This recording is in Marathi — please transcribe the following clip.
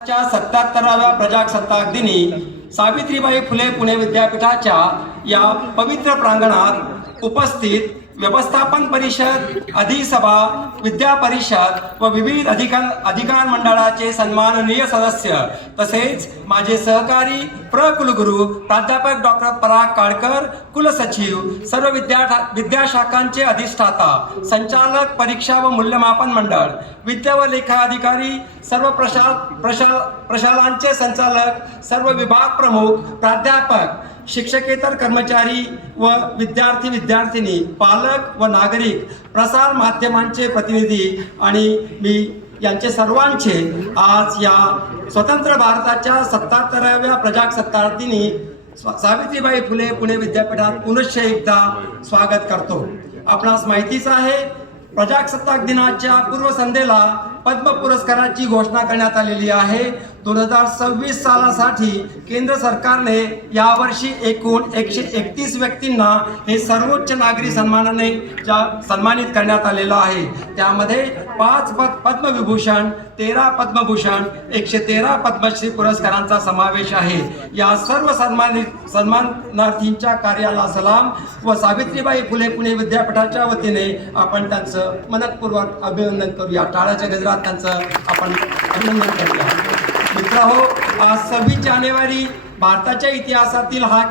सत्याहत्तराव्या प्रजासत्ताक दिनी सावित्रीबाई फुले पुणे विद्यापीठाच्या या पवित्र प्रांगणात उपस्थित व्यवस्थापन परिषद अधिसभा विद्या परिषद व विविध अधिकार अधिकार मंडळाचे सन्माननीय सदस्य तसेच माझे सहकारी प्र कुलगुरू प्राध्यापक डॉक्टर पराग काळकर कुलसचिव सर्व विद्या विद्याशाखांचे अधिष्ठाता संचालक परीक्षा व मूल्यमापन मंडळ विद्या व लेखा अधिकारी सर्व प्रशा प्रशा प्रशालांचे संचालक सर्व विभाग प्रमुख प्राध्यापक शिक्षकेतर कर्मचारी व विद्यार्थी विद्यार्थिनी पालक व नागरिक प्रसार माध्यमांचे प्रतिनिधी आणि मी यांचे सर्वांचे आज या स्वतंत्र भारताच्या सत्ताहत्तराव्या प्रजासत्ताक दिनी सावित्रीबाई फुले पुणे विद्यापीठात पुनश्च एकदा स्वागत करतो. आपणास माहितीच आहे प्रजासत्ताक दिनाच्या पूर्वसंध्येला पद्म पुरस्काराची घोषणा करण्यात आलेली आहे. दोन हजार सव्वीस सालासाठी केंद्र सरकारने यावर्षी एकूण एकशे एकतीस व्यक्तींना हे सर्वोच्च नागरी सन्मानाने जा सन्मानित करण्यात आलेलं आहे. त्यामध्ये पाच पद पद्मविभूषण तेरा पद्मभूषण एकशे तेरा पद्मश्री पुरस्कारांचा समावेश आहे. या सर्व सन्मानित सन्मानार्थींच्या कार्याला सलाम व सावित्रीबाई फुले पुणे विद्यापीठाच्या वतीने आपण त्यांचं मनपूर्वक अभिनंदन करूया. टाळाच्या गजरात त्यांचं आपण अभिनंदन करूया मित्र हो आज सव्वीस जानेवारी भारताच्या इतिहासातील हा